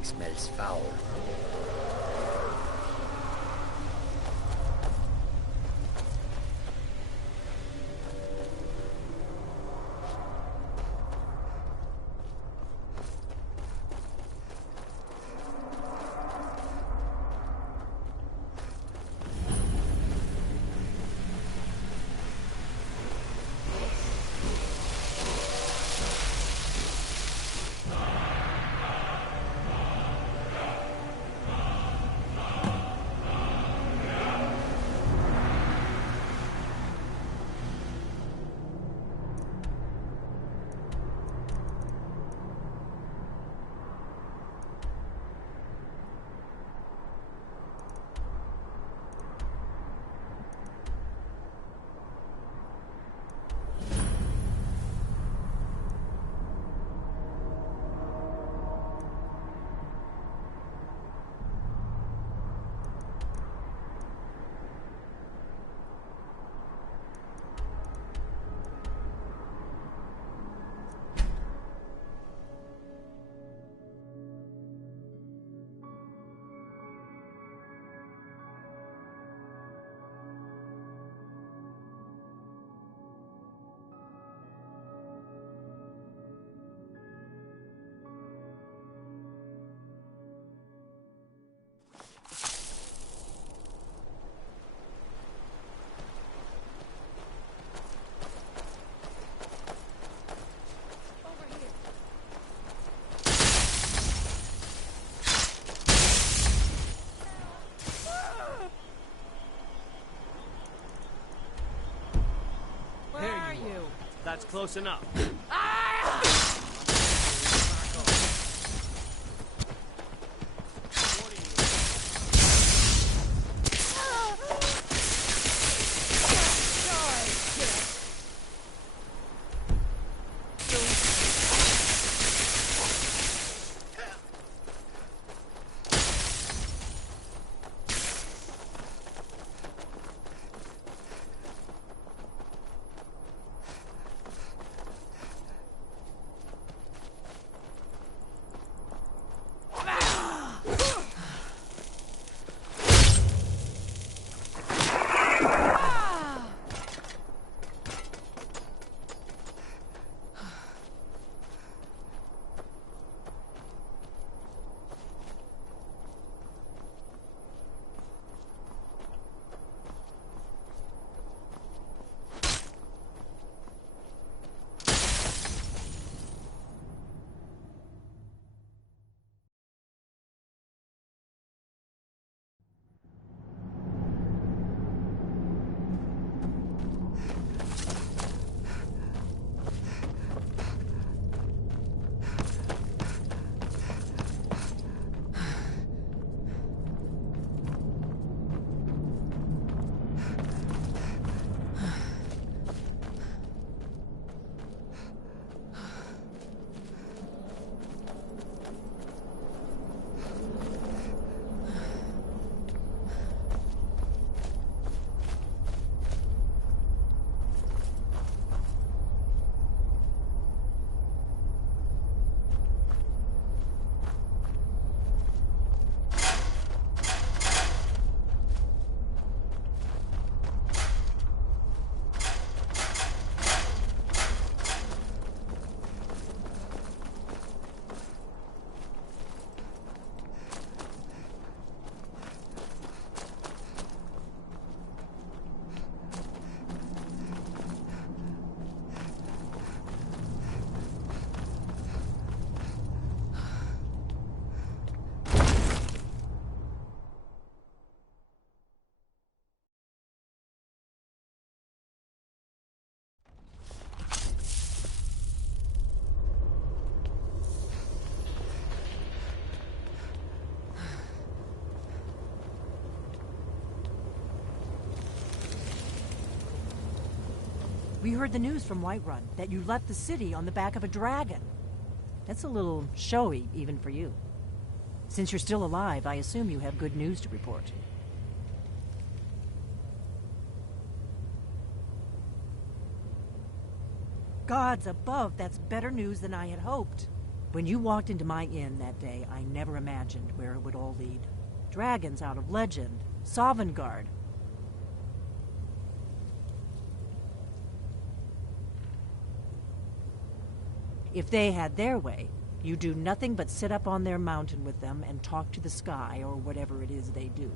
Everything smells foul. That's close enough. We heard the news from Whiterun that you left the city on the back of a dragon. That's a little showy, even for you. Since you're still alive, I assume you have good news to report. Gods above, that's better news than I had hoped. When you walked into my inn that day, I never imagined where it would all lead. Dragons out of legend. Sovngarde. If they had their way, you do nothing but sit up on their mountain with them and talk to the sky or whatever it is they do.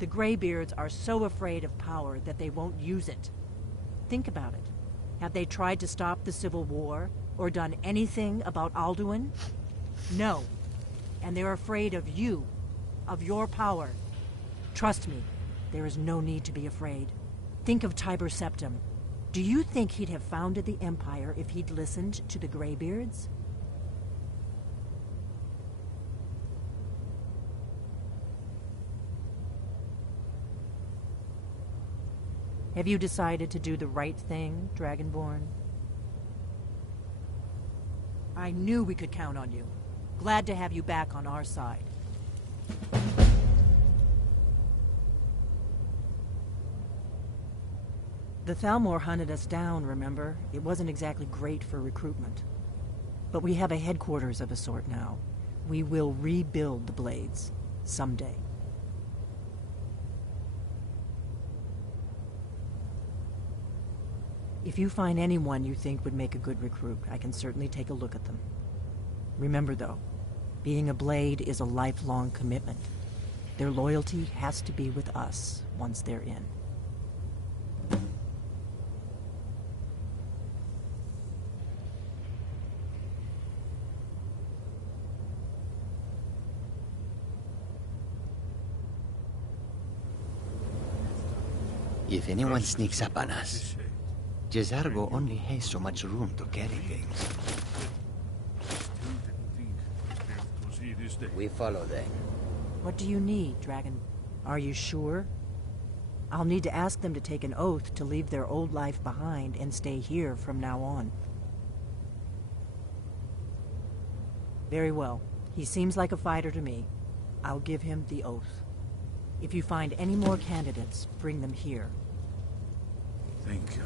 The Greybeards are so afraid of power that they won't use it. Think about it. Have they tried to stop the Civil War or done anything about Alduin? No. And they're afraid of you, of your power. Trust me, there is no need to be afraid. Think of Tiber Septim. Do you think he'd have founded the Empire if he'd listened to the Greybeards? Have you decided to do the right thing, Dragonborn? I knew we could count on you. Glad to have you back on our side. The Thalmor hunted us down, remember? It wasn't exactly great for recruitment. But we have a headquarters of a sort now. We will rebuild the Blades. Someday. If you find anyone you think would make a good recruit, I can certainly take a look at them. Remember, though, being a Blade is a lifelong commitment. Their loyalty has to be with us once they're in. If anyone sneaks up on us, Jezargo only has so much room to carry things. We follow them. What do you need, Dragon? Are you sure? I'll need to ask them to take an oath to leave their old life behind and stay here from now on. Very well. He seems like a fighter to me. I'll give him the oath. If you find any more candidates, bring them here. Thank you.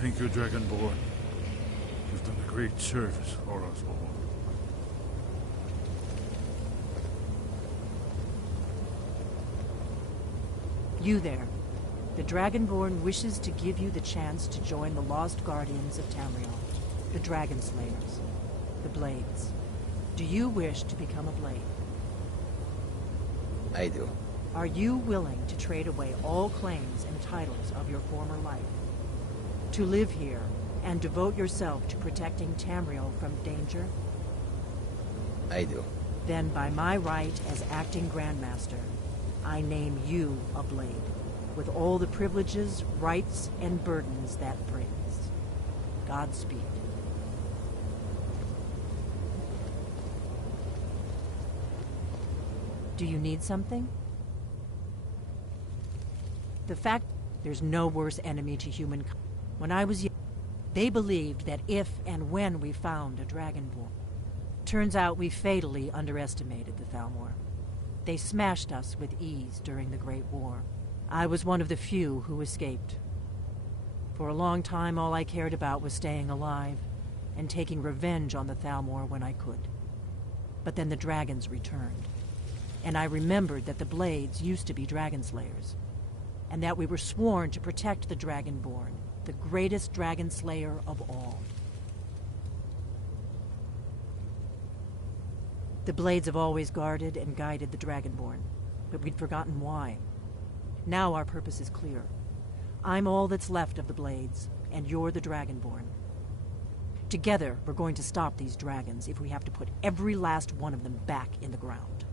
Thank you, Dragonborn. You've done a great service for us all. You there. The Dragonborn wishes to give you the chance to join the Lost Guardians of Tamriel, the Dragon Slayers, the Blades. Do you wish to become a Blade? I do. Are you willing to trade away all claims and titles of your former life? To live here and devote yourself to protecting Tamriel from danger? I do. Then by my right as acting Grandmaster, I name you a Blade, with all the privileges, rights, and burdens that brings. Godspeed. Do you need something? The fact there's no worse enemy to humankind. When I was young, they believed that if and when we found a Dragonborn. Turns out we fatally underestimated the Thalmor. They smashed us with ease during the Great War. I was one of the few who escaped. For a long time, all I cared about was staying alive and taking revenge on the Thalmor when I could. But then the dragons returned, and I remembered that the Blades used to be dragon slayers, and that we were sworn to protect the Dragonborn, the greatest dragon slayer of all. The Blades have always guarded and guided the Dragonborn, but we'd forgotten why. Now our purpose is clear. I'm all that's left of the Blades, and you're the Dragonborn. Together, we're going to stop these dragons if we have to put every last one of them back in the ground.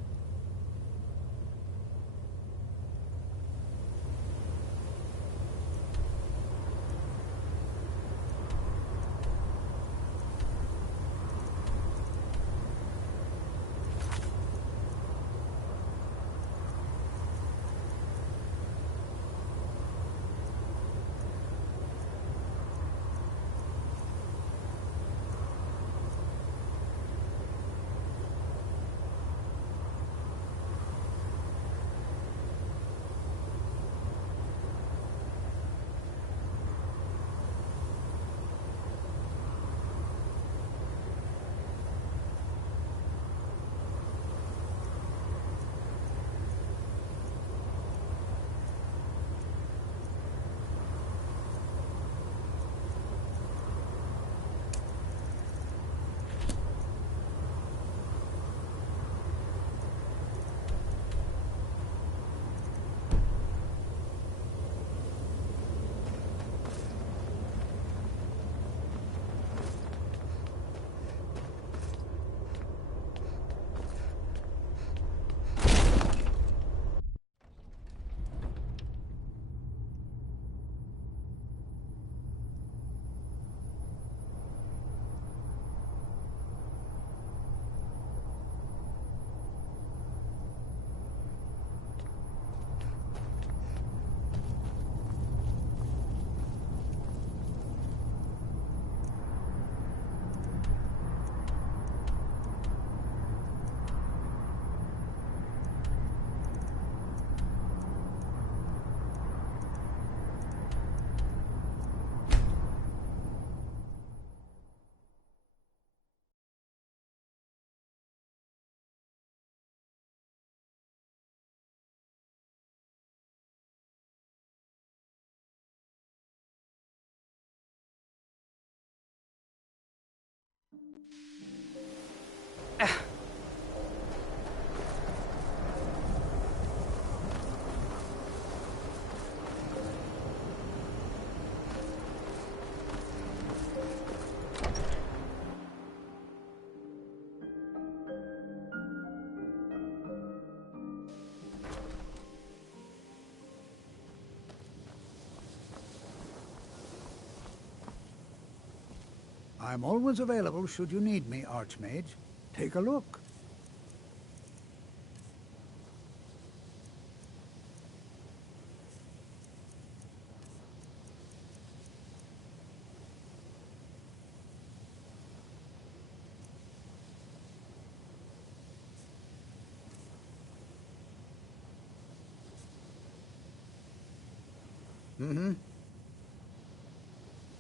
I'm always available should you need me, Archmage. Take a look.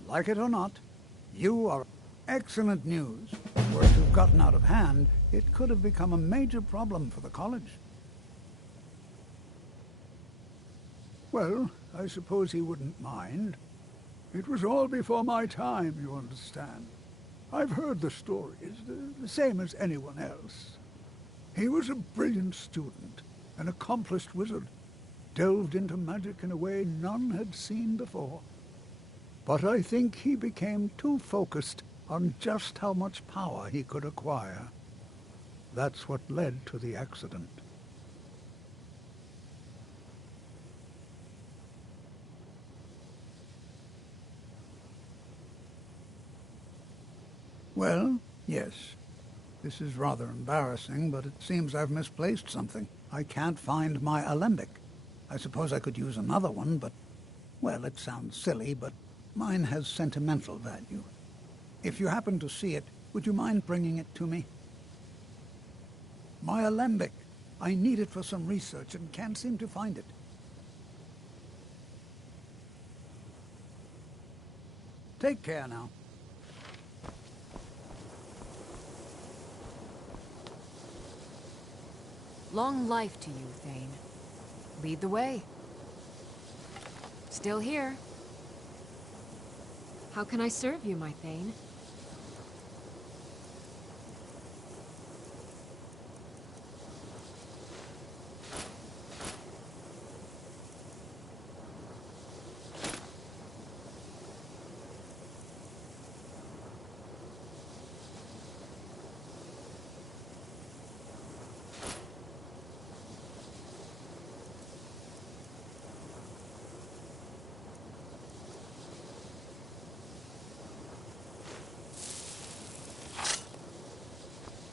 Like it or not, you are excellent news. Were it to have gotten out of hand, it could have become a major problem for the college. Well, I suppose he wouldn't mind. It was all before my time, you understand. I've heard the stories, the same as anyone else. He was a brilliant student, an accomplished wizard, delved into magic in a way none had seen before. But I think he became too focused on just how much power he could acquire. That's what led to the accident. Well, yes. This is rather embarrassing, but it seems I've misplaced something. I can't find my alembic. I suppose I could use another one, but, well, it sounds silly, but mine has sentimental value. If you happen to see it, would you mind bringing it to me? My alembic. I need it for some research and can't seem to find it. Take care now. Long life to you, Thane. Lead the way. Still here. How can I serve you, my Thane?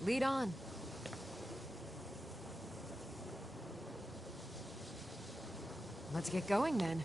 Lead on. Let's get going then.